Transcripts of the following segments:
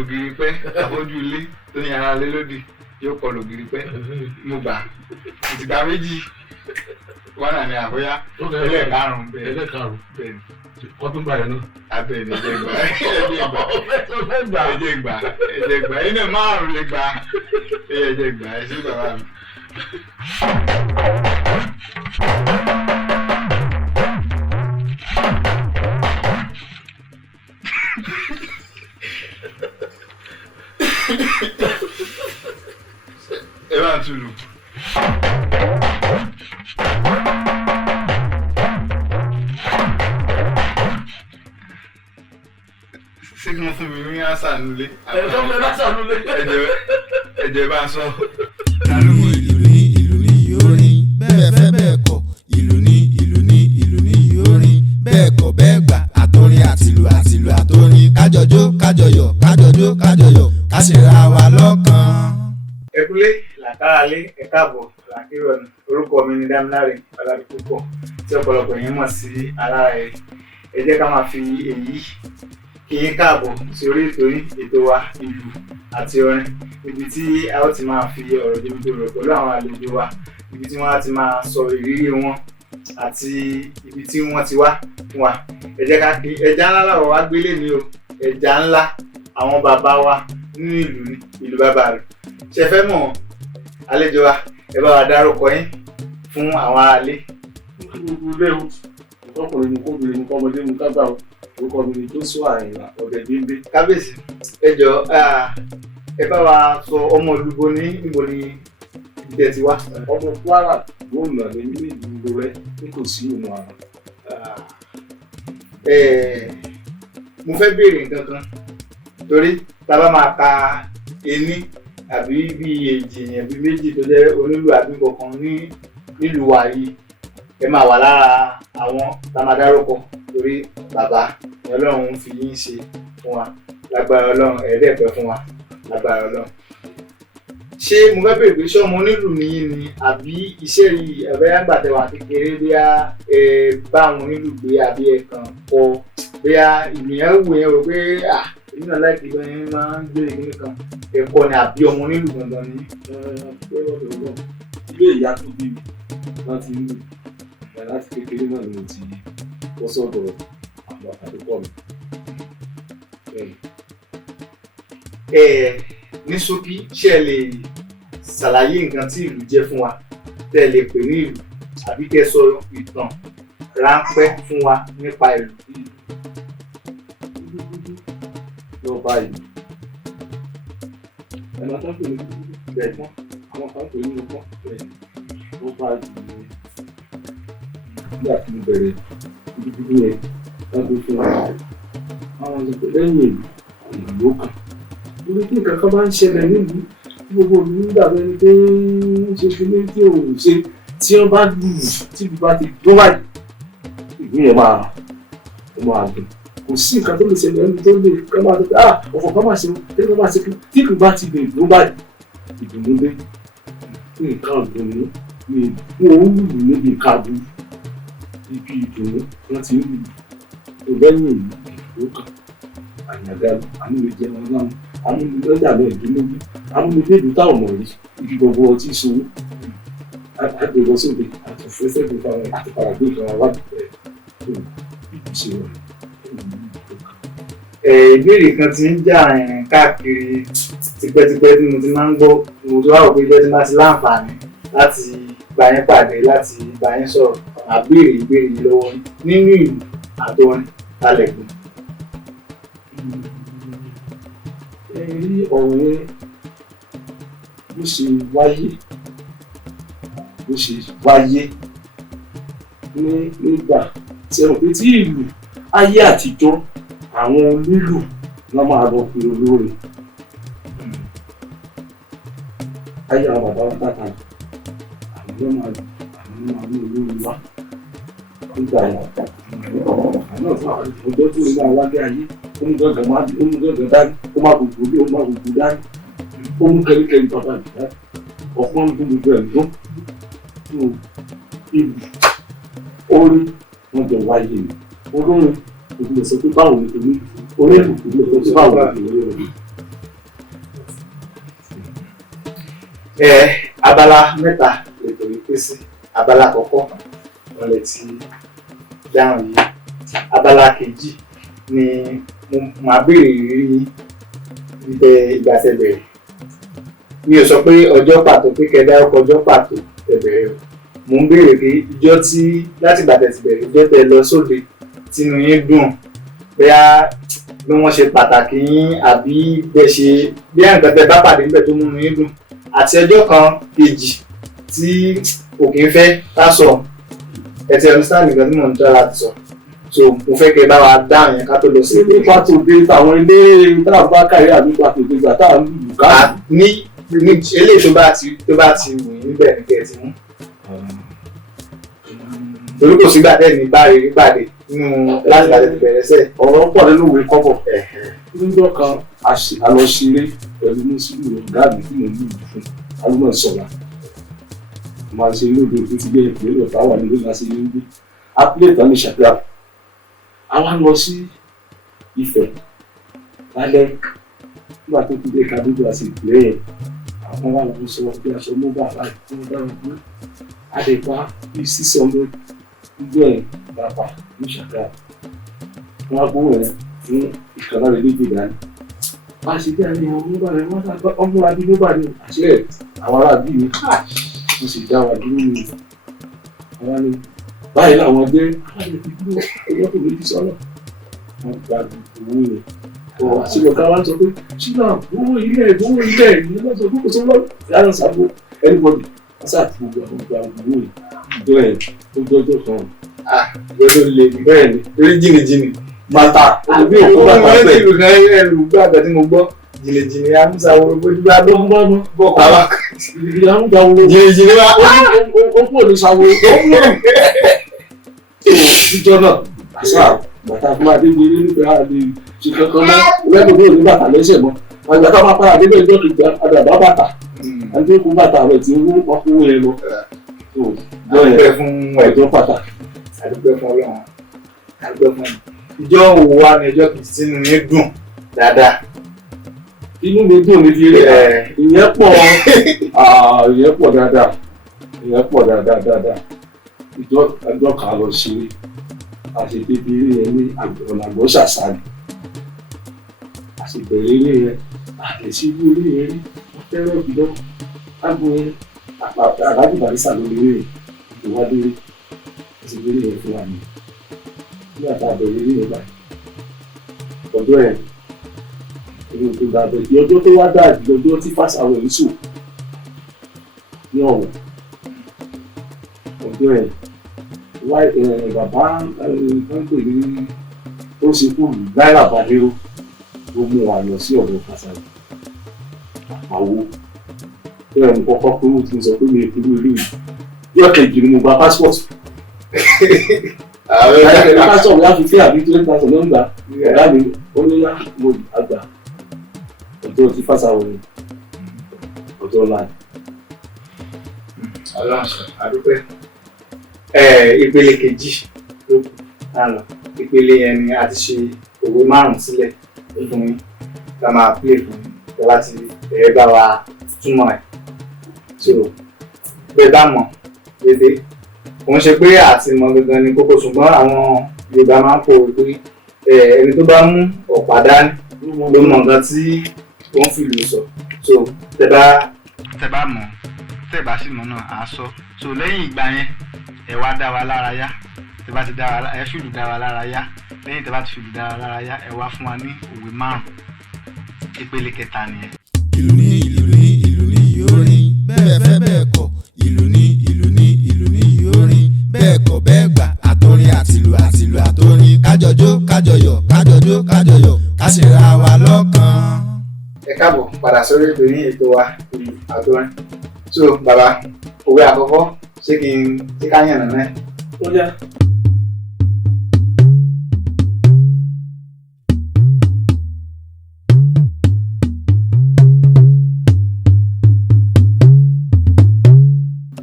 ògiri pẹ́ àbójú ilé tó ní ara lé lódì yóò kọlu ògiri pẹ́ mo gbà ìtìgbà méjì wọn nà ní àbóyá ẹlẹ́ẹ̀karùn-ún bẹ́ẹ̀ bẹ́ẹ̀ wọ́n tún gbà yẹn náà. abẹ́ẹ̀ni ẹ̀jẹ̀ gbà iná márùn-ún lè gbà ẹ̀jẹ̀ gbà ẹ̀ sí bàbá mi. ẹ máa tún lù. ṣé kí wọ́n fún mi ní àṣà nulẹ̀? ẹ̀jọ̀ fún mi láṣà nulẹ̀. ẹ̀jẹ̀ bá a sọ. ìlú ní yóò rìn bẹ́ẹ̀ fẹ́ bẹ́ẹ̀ kọ̀ ìlú ní yóò rìn bẹ́ẹ̀ kọ̀ bẹ́ẹ̀ gbà àtòrin àtìlù àtòrin kájọjó kájọyọ̀ ká sì ra wa lọ́kàn. ẹkúlé làkàràlé ẹ̀káàbọ̀ làkírọ̀ orúkọ mi ní Dámiláre Ọládipúpọ̀ tí ọ̀pọ̀lọpọ̀ yẹn mọ̀ sí Alára Ẹ̀rí. ẹ jẹ́ ká máa fi èyí kí yín káàbọ̀ sí orí ètò wa ìlú àti orin ibi tí a ó ti máa fi ọ̀rọ̀ jomitoro pẹ̀lú àwọn àlejò wa ibi tí wọ́n á ti máa sọ ìrírí wọn àti ibi tí wọ́n ti wá fún wa. ẹ jẹ́ ká kí ẹja ńlá làwọn wá gbélé ní o ẹja ńlá àwọn bàbá wa nínú ìlú bàbá rẹ̀. ṣe fẹ́ mọ̀ àlejò wa ẹ bá wa dárúkọ yín fún àwọn aráalé. gbogbo ilé o ọkùnrin ní kóbìnrin ní kọ́mọdé ní kábà o orúkọ mi ni Joshua Àyìnlá Ọ̀dẹ̀dẹ́gbẹ́. kábíyèsí ẹ jọ ẹ bá wa sọ ọmọ olúbo ní níbo ni ìdẹ ti wá. ọmọ Kwara gómìnà ní ìlú rẹ nítòsí ìmọ àrùn. mo fẹ́ béèrè nǹkan kan torí tá a bá máa ka ení àbí bíi èjì èèyàn bíi méjì tó jẹ́ onílù àbí kankan nílùú wa yìí ẹ máa wà lára àwọn tá a máa dárúkọ torí bàbá ni Ọlọ́run fi yín ṣe fún wa lágbára Ọlọ́run ẹ̀ẹ́dẹ́gbẹ́ fún wa lágbára Ọlọ́run. ṣé mo fẹ́ bèèrè pé ṣé ọmọ onílù nìyí ni àbí iṣẹ́ yìí ẹ̀fẹ́ àgbàtẹ̀wà kékeré bí a bá àwọn onílù gbé àbí ẹ̀kan kọ bí a ìgbìyàn wò yẹn rò pé èmi náà láìpẹ́ ìgbà yẹn máa ń gbé ìgbìyàn kan ẹ̀kọ́ ni àbí ọmọ onílù gangan ni. ilé ìyá tó bí mi láti ń lù láti kékeré náà ni mo ti bọ́ sọ́dọ̀ àwọn àdúgbò mi. ní ṣókí ṣé ẹ lè ṣàlàyé nǹkan tí ìlú jẹ́ fún wa tẹ́ ẹ lè pè ní ìlú àbí kẹ́ sọ ìtàn ráńpẹ́ fún wa nípa ìlú. lọ́ba ìlú ẹ̀nà tó ń pè ní bẹ́ẹ̀ tán àwọn kan pè ní ọgbọ́n bẹ́ẹ̀ lọ́ba ìlú nígbà tí mo bẹ̀rẹ̀ gidigidi yẹn lágbo fún wa àwọn ọ̀sẹ̀ lẹ́yìn ìlú ló kàn torí tí nǹkan kan bá ń ṣẹlẹ̀ nílùú gbogbo ìlú dàbí ẹni pé ń ṣe kí ní tí ò ṣe tí wọ́n bá lù tí ìlú bá ti dún báyìí ìlú yẹn máa dùn kò sí nǹkan tó lè ṣẹlẹ̀ ẹni tó lè kọ́ máa dùn ọ̀fọ̀ kan máa ṣe kí wọ́n máa ṣe kí tí ìlú bá ti lè dún báyìí ìdùnnú dé nǹkan ìdùnnú ni wọ́n ń lù níbi ìkàbù ibi ìdùnnú wọ́n ti ń lù lẹ́yìn ìlú ló kàn àyàgá amúlẹ̀jẹ̀ wọn náà amúlẹ̀lọ́jà náà ìdúnlógún amúlẹ̀dẹ́dù táwọn ọmọ rí ibi gbogbo ọtí ìṣòwò àgbègbè sóde àtúnfẹsẹ̀ gbogbo àwọn àtìpàràgbé ìjọba wà nípẹ́ ìṣe wọn. ìbéèrè kan ti ń jà káàkiri tipẹ́tipẹ́ tí mo ti máa ń gbọ́ mo tó wà òpin jẹ́ tí máa ti láǹfààní láti bá yín pàdé láti bá yín sọ̀rọ̀ àbéèrè ìbéèrè yìí lọ́wọ́ nínú ìlú àtọrin talẹ̀kùn. rí ọ̀rọ̀ yẹn bó ṣe wáyé nígbà tí ẹ̀rọ pé tí ìlú ayé àtijọ́ àwọn onílù wọ́n máa lọ pé olórin ayé àwọn bàbá wa tàkà àwọn máa mú olórin wá nígbà yẹn àwọn ọjọ́ tó ń bá wáyé ayé ohun gangan dání ó má gbogbo bí ó má gbogbo dání ohun kẹríkẹrí bàbá mi dání ọ̀pọ̀ ní gbogbo ẹ̀ ló tó ìlú orin wọn jọ wáyé ni olórin òbí lè sọ pé báwo ni orí onílù òbí lè sọ pé báwo ni orí rẹ Abala mẹ́ta lètò yìí pín sí. Abala àkọ́kọ́ wọn lè ti dáhùn yìí. Abala kejì ni mo máa béèrè rírí ìgbà tẹ́ bẹ̀rẹ̀. Mi ò sọ pé ọjọ́ pàtó pé kẹ́ dárúkọ ọjọ́ pàtó tẹ́ bẹ̀rẹ̀ o. Mo ń béèrè pé ìjọ́ tí láti ìgbà tẹ́ ti bẹ̀rẹ̀ ìjọ́ tẹ́ lọ sóde tínú yín dùn bóyá bí wọ́n ṣe pàtàkì yín àbí bẹ́ẹ̀ ṣe bí nǹkan tẹ́ bá pàdé níbẹ̀ tó múnú yín dùn àti ọjọ́ kan kejì tí òkè ń fẹ́ ká sọ ẹ ti understand nǹkan tí mò ń tọ́ láti sọ so mo fẹ́ kẹ́ bá wa dáhùn yẹn ká tó lọ sí nípa tòde táwọn ilé tá a bá kárí àbí nípa tòde gbà tá a ń lù ká. ní eléyìí tó bá ti wù yín níbẹ̀ ní kẹ́ ẹ ti mú torí kò sígbà tẹ́ ní bá rí pàdé nínú láti bá tẹ́ ti bẹ̀rẹ̀ sẹ́ẹ̀. ọ̀rọ̀ pọ̀ nínú ìwé kọ́bọ̀ níjọ́ kan a lọ ṣeré pẹ̀lú mùsùlùmí ọ̀gá mi tí mo ń lù fún alúmọ̀ sọ̀la máa ṣe lóde tó ti gbé ìpínlẹ̀ ọ̀tá wà nílé láti ilé gbé apilẹ̀ tán ní ṣàkíyà a wá lọ sí Ifẹ̀ lálẹ́ nígbà tó kúndé kadúgbò àti ìpínlẹ̀ yẹn àwọn wà lọ́wọ́ sọ pé aṣọ mọ́bà láì tí wọ́n dára gbé àdèpá bíi 600 gbogbo ẹ̀ bàbà ní ṣàkíyà wọ́n á gbówó rẹ̀ fún ìkànnà rẹ̀ lédè dání wọ́n á ṣe bí àní àwọn mọ́bà rẹ̀ wọ́n á ọmọ adé mọ́bà rẹ̀ àṣẹ àwọn aráàbí mi mo sì dá wa dúró ní àwọn ni báyìí làwọn jẹ́ ọjọ́ tó lè fi sọ́nà wọ́n gba owó rẹ̀ ọ̀ àṣìlọ ká wá sọ pé ṣílá owó ilẹ̀ ìyẹn lọ́sọ̀ tó kò tó lọ yàrá sábò anybody wọ́n sàti gbogbo àwọn gba owó rẹ̀ ìjọ ẹ̀ tó jọjọ kan. Gbọ́dọ̀ lè bẹ́ẹ̀ ni torí jìnnìjìnnì bàtà olùgbé òkú bàtà bẹ́ẹ̀. mo máa ń tìlù ẹlù gbàgbà tí mo gbọ́ jìnnìjìnnì amúsàwò bójú bá bọ́ pàwá. jìnnìjìnnì wa ó kúrò ní sáwó ìjọ náà àṣà bàtà fún adébí nípa àlè ṣe kankan mọ́ lẹ́nu bí òní bàtà lẹ́sẹ̀ mọ́ àgbà tá a máa para débẹ̀ ìjọ kejì àdàbà bàtà àti òkú bàtà rẹ̀ tí owó ọkùnrin yẹn lọ. àdúpẹ́ fún ẹ̀jọ́ pàtàkì. àdúpẹ́ fún Ọlọ́run àdúpẹ́ fún ìjọ òwò wa ní ọjọ́ kejì sínú ní dùn dáadáa. inú mi dùn níbi ìyẹn pọ̀ dáadáa ìjọ kan lọ ṣeré àṣetébí eré yẹn ní ọ̀làgbọ́ ṣàṣàlì àṣebẹ̀rẹ̀ eré yẹn àtẹ̀síwú eré yẹn ní ọ̀fẹ́rẹ́ òbílọ́ ágbó yẹn àbájú barisa lórí eré yẹn ìwádìí àṣebẹ̀rẹ̀ eré yẹn fún wa ní nígbà tá a bẹ̀rẹ̀ eré yẹn báyìí ọjọ́ ẹ̀ èmi ò tó dáa bẹ́ẹ̀ di ọjọ́ tó wá dáa di ọjọ́ tí fásawọ̀ ń sùn ní ọ̀wọ̀ ọjọ́ ẹ̀ bàbá kan pè ní ó ṣe kú náírà balẹ̀ ó mú wa lọ sí ọ̀dọ̀ Fásayọ̀ àpàwọ́ bẹ́ẹ̀ ni kọ́kọ́ pé ó ti sọ pé mi ìpínlẹ̀ ìlú yìí bí ọ̀kẹ́jì ni mo gba passport passport láti fi àbí 20,000 lọ́ngbà ọ̀gá mi ó ní yá mo àgbà ọjọ́ tí Fásayọ̀ ni ọjọ́ láì. Ọlọ́run àdúpẹ́. Ìpele kejì ló kù lánàá ìpele yẹn ni a ti ṣe òwe 5 sílẹ̀ fún yín ká máa play fún yín láti bẹ̀rẹ̀ bá wa túmọ̀ ẹ̀ so bẹ́ẹ̀ bá mọ̀ dédé kò ń ṣe pé àti mọ̀ gangan ni kókó ṣùgbọ́n àwọn Yorùbá máa ń pòwe pé ẹni tó bá mú ọ̀pá dání ló mọ̀ nǹkan tí ó ń fìlú sọ so tẹ́ bá mọ̀ tẹ́ bá sì mọ̀ náà á sọ so lẹ́yìn ìgbà yẹn ẹ wá dá wa lára yá tẹ́ bá ti dá wa ẹ fìlú dá wa lára yá lẹ́yìn tẹ́ bá ti fìlú dá wa lára yá ẹ wá fún wa ní òwe 5 ìpele kẹta nìyẹn. ìlú ní ìlú ní ìlú ní yóò rìn bẹ́ẹ̀ fẹ́ bẹ́ẹ̀ kọ̀ ìlú ní ìlú ní ìlú ní yóò rìn bẹ́ẹ̀ kọ̀ bẹ́ẹ̀ gbà àtòrin àtìlù àtìlù àtòrin kájọjó kájọyọ̀ kájọjó kájọyọ̀ ká sì ra wa lọ́kàn. ẹ káàbọ̀ padà sórí ètò yín ètò wa àtòrin so bàbá òwe àkọ́kọ́ ṣé kí n tí ká yànnà náà. ó yá.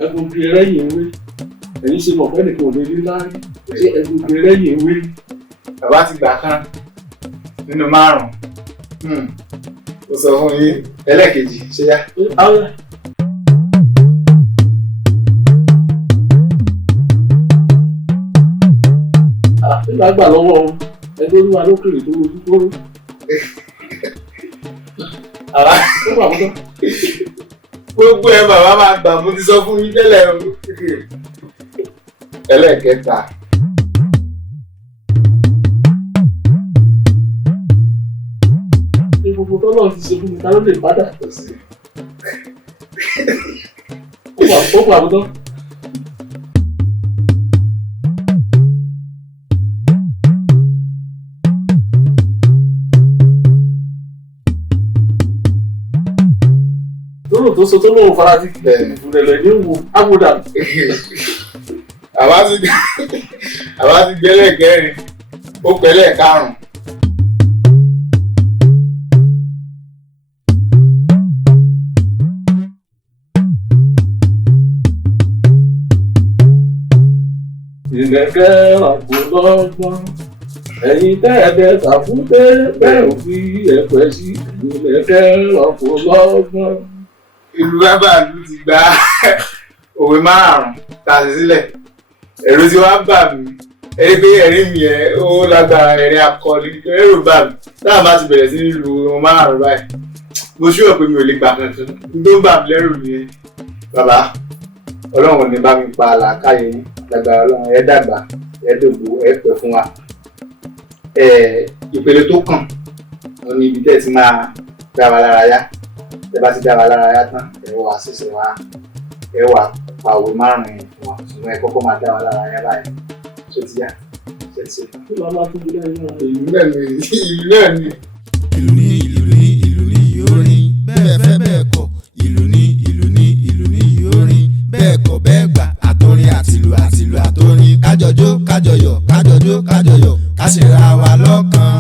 ẹgbùnkì rẹ́yìn ewé ẹ̀yin ṣe mọ̀ pé nìkan ò lè rí láàrín ṣé ẹgbùnkì rẹ́yìn ewé. bàbá ti gbà kan nínú 5 ó sọ fún yín ẹlẹ́ẹ̀kejì ṣé yá. lágbà lọ́wọ́ ẹgbẹ́ olúwa lókèrè tó rojú kóró. àwa ó wà fún tán. gbogbo ẹ bàbá máa gbà mo ti sọ fún yín tẹ́lẹ̀ o. ẹlẹ́ẹ̀kẹta. ní gbogbo tọ́lọ̀ ti ṣe fún mi ta ló lè padà. ó wà fún tán. lóòrùn tó so tó lóòrùn fara ti ìfúnlẹ̀ ní wo ágbódà. àwa ti gbẹ́lẹ̀ kẹrin ó pẹ́lẹ̀ karùn-ún. ìrẹ̀kẹ́ àpò lọ́gbọ́n ẹ̀yin tẹ́ẹ̀dẹ́ tàfúndé bẹ́ẹ̀ ò fi ẹ̀pẹ́ sí ìrẹ̀kẹ́ àpò lọ́gbọ́n. ìlú bábàlú ti gba òwe márùn-ún tàṣí sílẹ̀ ẹ̀rù tí wàá bà mí ẹni pé ẹ̀rí mi ẹ̀ ó lágbára ẹ̀rí akọni ẹ̀rù bà mí táwọn bá ti bẹ̀rẹ̀ sí nílùú wọn márùn-ún báyìí mo ṣúwọ̀ pé mi ò lè gbà kankan tó ń bà mí lẹ́rù nìyẹn. bàbá ọlọ́run ní bá mi pa làákàyè yín lágbára ọlọ́run ẹ dàgbà ẹ dògbò ẹ pẹ́ fún wa. ìpele tó kàn wọn ní ibi tẹ́ ẹ ti máa dá wa lára yá tẹ́ bá ti dá wa lára yá tán ẹ wà ṣẹ̀ṣẹ̀ wá ẹ wà pa òwe márùn-ún yẹn fún wa ṣùgbọ́n ẹ kọ́kọ́ máa dá wa lára yá báyìí ṣé ti yá ṣe ti ṣe. kí ló máa tún bí lẹ́yìn náà. ìlú náà ni ìlú náà ni. ìlú ní ìlú ní ìlú ní yorin bẹ́ẹ̀ fẹ́ bẹ́ẹ̀ kọ̀ ìlú ní ìlú ní ìlú ní yorin bẹ́ẹ̀ kọ̀ bẹ́ẹ̀ gbà àtọrin àtìlù àtìlù àtọrin kájọjó kájọyọ̀ kájọjó kájọyọ̀ ká sì ra wa lọ́kàn.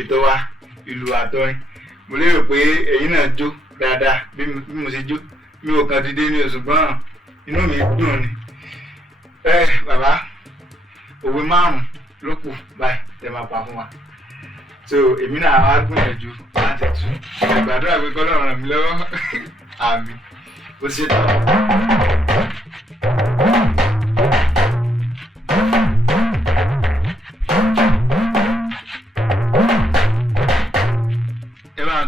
Ètò wa ìlú àtọrin mo lérò pé ẹ̀yin náà jó dáadáa bí mo ṣe jó mi ò kàn dìde ní ṣùgbọ́n inú mi dùn ni. Bàbá òwe márùn ló kù báyìí tẹ́ máa pa fún wa so èmi náà wá gbìyànjú láti tú gbàdúrà pé kọ́lọ́run ràn mí lọ́wọ́ àmín bó ṣe tán.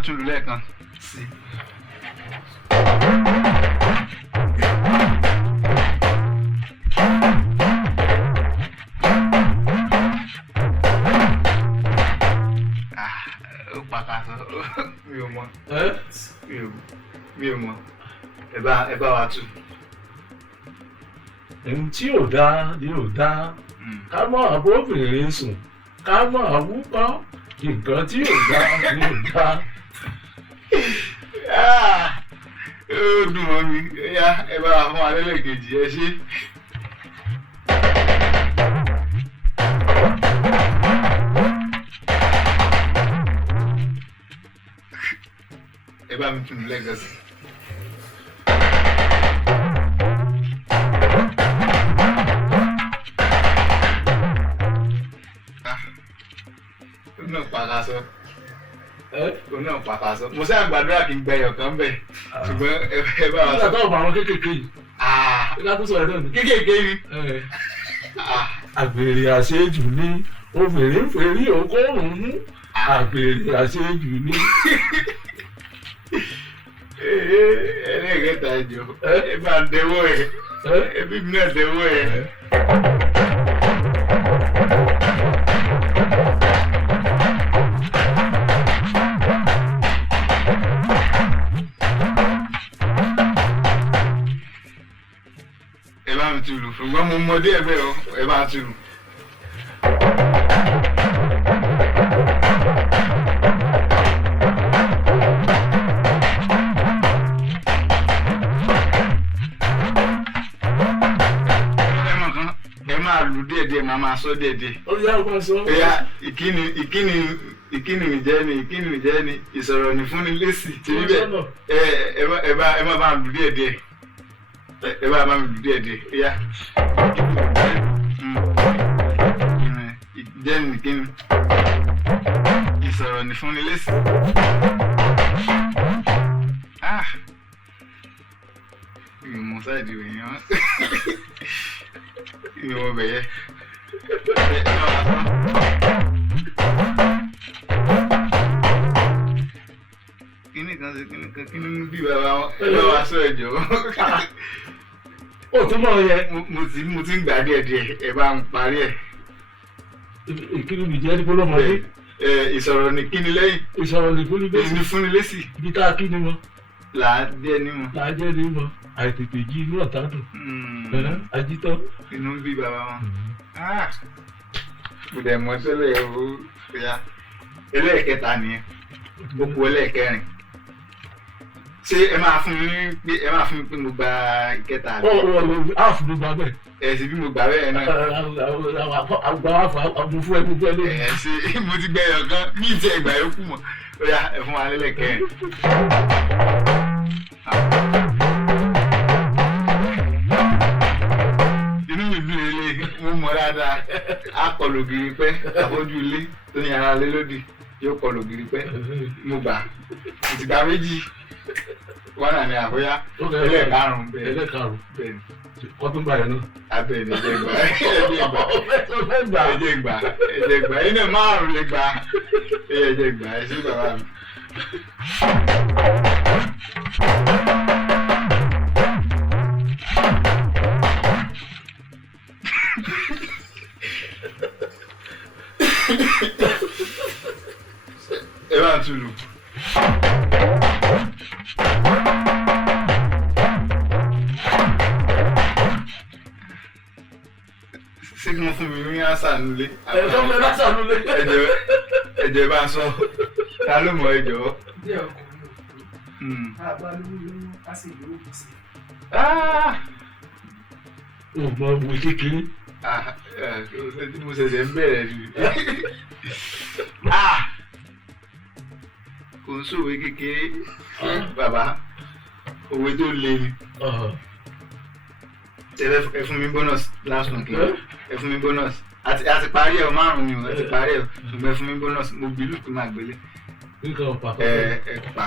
Túlù lẹ́ẹ̀kan sí. Ó pàkàtọ̀ mi ò mọ̀ mi ò mọ̀ ẹ bá wa tú. ẹni tí ò dá ni ò dá ká mọ àbóbìnrin sùn ká mọ àwúkọ nǹkan tí ò dá ni ò dá. Ó dùn mọ́ mi yá ẹ bá wa fún wa lẹ́lẹ́kejì ẹ ṣe. ẹ bá mi tún lẹ́gàn sí. ó náà pàkàṣọ. ó náà pàkàṣọ. mo ṣe àgbàdúrà kí n gbẹyọ̀ kan bẹ̀ ṣùgbọ́n ẹ bá wa sọ. nígbà tó ọ̀pọ̀ àwọn kéékèèké yìí. nígbà tó sọ̀rọ̀ náà ni. kéékèèké ni. àgbèrè àṣejù ni obìnrin fèrè okòrùn mú àgbèrè àṣejù ni. ẹlẹ́gẹ̀ta jọ ẹ bá dẹwọ́ ẹ ẹbí mi náà dẹwọ́ ẹ. ẹ bá mi tùlù ṣùgbọ́n mo mọ díẹ̀ bẹ́ẹ̀ o ẹ bá tùlù. Díẹ̀díẹ̀ máa sọ díẹ̀díẹ̀. ó yá o máa sọ. ẹ̀yà ìkíni mi jẹ́ ni ìsọ̀rọ̀ ní fúnni lésì tí bíbẹ̀ ẹ má bá lù díẹ̀díẹ̀ ẹ bá mi lù díẹ̀díẹ̀ ẹ̀yà jẹ́ ni ìkíni ìsọ̀rọ̀ ní fúnni lésì. ìmọ̀ sáàdì èèyàn ìwọ̀n bẹ̀yẹ. kíní kan sí kíní kan kíní mú bí bàbá wa sọ ẹ̀jọ̀. ó tún mọ̀ yẹ. mo ti ń gbà díẹ̀díẹ̀ ẹ bá ń parí ẹ̀. ìkíni mi jẹ́ nípa ọlọ́mọdé. ìsọ̀rọ̀ ní kíni lẹ́yìn. ìsọ̀rọ̀ ní fúnni lésì. ní fúnni lésì. ibi tá a kí ni wọn. làá jẹ́ ní wọn. làá jẹ́ ní wọn. àìtètè jí inú ọ̀tá dùn. ajítọ́. inú bí bàbá wọn. kò dẹ̀ mọ́ sẹ́lẹ̀ o ya ẹlẹ́ẹ̀kẹta nìyẹn ó kù ẹlẹ́ẹ̀kẹrin. ṣé ẹ máa fún mi pé mo gba ìkẹta rẹ. áàfù ló gba bẹ́ẹ̀. ẹ sì bí mo gbà bẹ́ẹ̀ náà. àgbà áàfù àgùn fún ẹni jẹ́ lónìí. ẹ ṣe mo ti gbẹ ẹyọ kan mí ìtẹ ìgbà yòókù mọ́ ó yá ẹ fún wa lẹ́lẹ́kẹrin. mo mọ̀ dáadáa á kọlù gírí pẹ́ àbójú ilé tó ní ara lé lódì yóò kọlù gírí pẹ́ mo gbà mo ti gba méjì wọn náà ní àbóyá ẹlẹ́ẹ̀karùn-ún bẹ́ẹ̀ ẹlẹ́ẹ̀karùn-ún wọ́n tún gbà yẹn náà. abẹ́ẹ̀ ẹ̀jẹ̀ gbà iná márùn-ún lè gbà ẹ̀jẹ̀ gbà ẹ̀ sí bàbá mi. ẹ bá ń túlù. ṣé kí wọ́n fún mi ní àṣà nulẹ̀. ẹ̀jọ̀ mi láṣà nulẹ̀. ẹ̀jẹ̀ bá sọ ta ló mọ ẹ̀jọ̀. díẹ̀ ọkùnrin àgbà lóyún á sì lówó gbèsè. o mọ wo kékeré. mo ṣẹ̀ṣẹ̀ ń bẹ̀rẹ̀ jù. kò ń sòwe kékeré bàbá òwe tó le ni. ẹ fún mi bonus last one kìí ẹ fún mi bonus àti parí ẹ márùn ni o ẹ ti parí ẹ ṣùgbọ́n ẹ fún mi bonus mo bìlù kí n máa gbélé. nǹkan ọ̀pá kan. ẹ pa.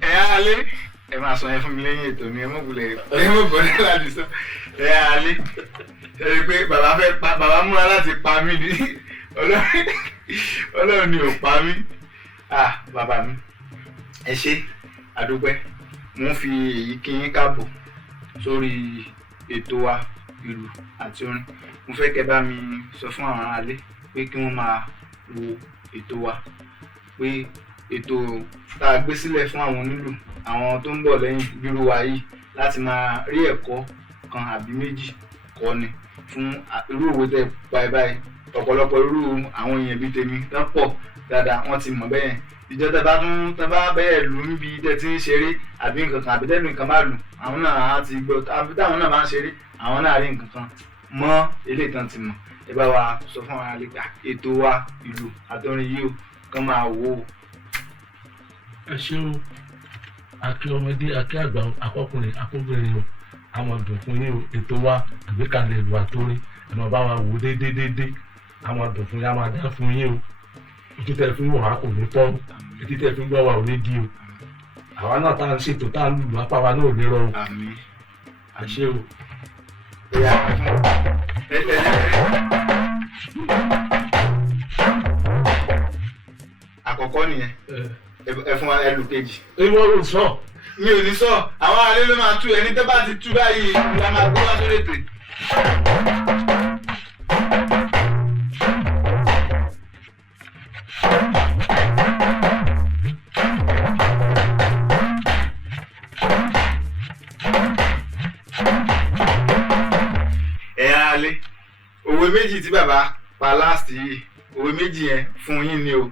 ẹ alẹ́ ẹ máa sọ yẹn fún mi lẹ́yìn ètò ni ẹ mọ̀ gbọ́dọ̀ láti sọ ẹ alẹ́ ẹ rí i pé bàbá múra láti pa mí ní ọlọ́run ni ò pa mí. Bàbá mi ẹ ṣé àdúpẹ́ mo ń fi èyí kí yín káàbọ̀ sórí ètò wa ìlú àti orin. Mo fẹ́ kẹ́ bá mi sọ fún àwọn aráalé pé kí wọ́n máa wo ètò wa pé ètò tá a gbé sílẹ̀ fún àwọn onílù àwọn tó ń bọ̀ lẹ́yìn bírú wa yìí láti máa rí ẹ̀kọ́ kan àbí méjì kọ́ ni fún irú òwe tẹ́ báyìí ọ̀pọ̀lọpọ̀ irú àwọn èèyàn bíi tèmi tán pọ̀ dáadáa wọ́n ti mọ̀ bẹ́yẹn ìjọ tẹ bá bẹ́ẹ̀ lù ń bi tẹ ti ń ṣeré àbí nǹkan kan àbí tẹ́lẹ̀ nǹkan bá lù àwọn náà á ti gbọ́ àbí táwọn náà bá ń ṣeré àwọn náà rí nǹkan kan mọ́ eléyìí tán ti mọ̀ ẹ bá wa sọ fún ara lè gbà ètò wa ìlú àtọrin yìí ó kàn máa wò ó. ẹ ṣé o akí ọmọdé akí àgbà akọkùnrin akóbìnrin o àwọn ọdún fún yín o ètò wa àgbékalẹ̀ ìlú àtọrin ẹ máa bá wa wò déédéé àwọn ọdún fún yín a máa dá fún yín o ojú tẹ fi ń wọ̀ wá kò ní tọ́ etí tẹ fi ń gbọ́ wa ò ní di o àwa náà tá à ń ṣètò tá à ń lùlù apá wa náà ò ní rọrùn. àmín. àṣẹ o. àkọ́kọ́ nìyẹn ẹ fún wa ẹlù kejì. ìwọ ló sọ. mi ò ní sọ àwọn alẹ́ ló máa tú ẹni tẹ́ bá ti tú báyìí la máa gbọ́ wá sórí ètò. òwe méjì tí bàbá pa last yìí òwe méjì yẹn fún yín ni o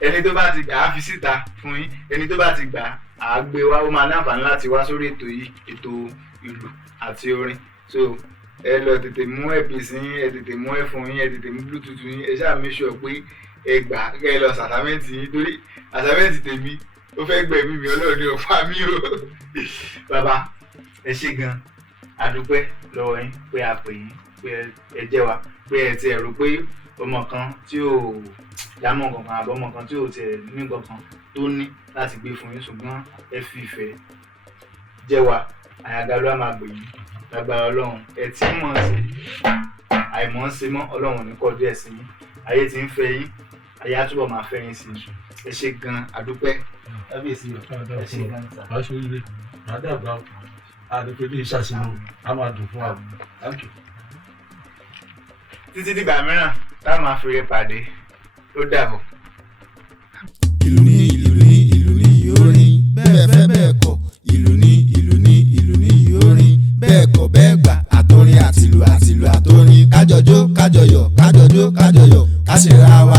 ẹni tó bá ti gbà á fi síta fún yín ẹni tó bá ti gbà á gbé wá ó máa ní àǹfààní láti wá sórí ètò yìí ètò ìlú àti orin so ẹ lọ tètè mú ẹ̀pìsì yín ẹ tètè mú ẹ̀fọn yín ẹ tètè mú bluetooth yín ẹ ṣáà make sure pé ẹ gbà kẹ́ ẹ lọ sàtámẹ́ǹtì yín torí àtámẹ́ǹtì tèmi ó fẹ́ gbẹ̀mí mi ọlọ́ọ̀ni ọ̀pá mi o bàbá ẹ ṣé gan adúpẹ́ lọ́wọ́ yín pé a pè yín pé ẹ jẹ́ wa pé ẹ ti ẹ̀rù pé ọmọ kan tí ò dámọ̀ kankan àbọ̀ ọmọ kan tí ò tiẹ̀ ní kankan tó ní láti gbé fún yín ṣùgbọ́n ẹ fi ìfẹ́ jẹ́ wa àyàgá ló máa gbè yín lágbára ọlọ́run ẹ tí mọ̀ ọ́n sí àìmọ̀ ọ́n sí mọ́ ọlọ́run ní kọ́ díẹ̀ sí yín ayé ti ń fẹ́ yín ayé á túbọ̀ máa fẹ́ yín sí ẹ ṣé gan adúpẹ́ kábíyèsí ẹ ṣé gan sá. wàá ṣe oríire wàá dàgbà àdìpẹ́ bí ìṣàṣìmọ̀ á máa dùn fún wa. títí dìgbà mìíràn táwọn máa fi rẹ pàdé ó dàbọ̀. ìlú ní ìlú ní ìlú ní ìyórin bẹ́ẹ̀ fẹ́ bẹ́ẹ̀ kọ̀ ìlú ní ìlú ní ìlú ní ìyórin bẹ́ẹ̀ kọ̀ bẹ́ẹ̀ gbà àtọrin àtìlù àtìlù àtọrin kájọjó kájọyọ̀ kájọjó kájọyọ̀ ká sì ra wa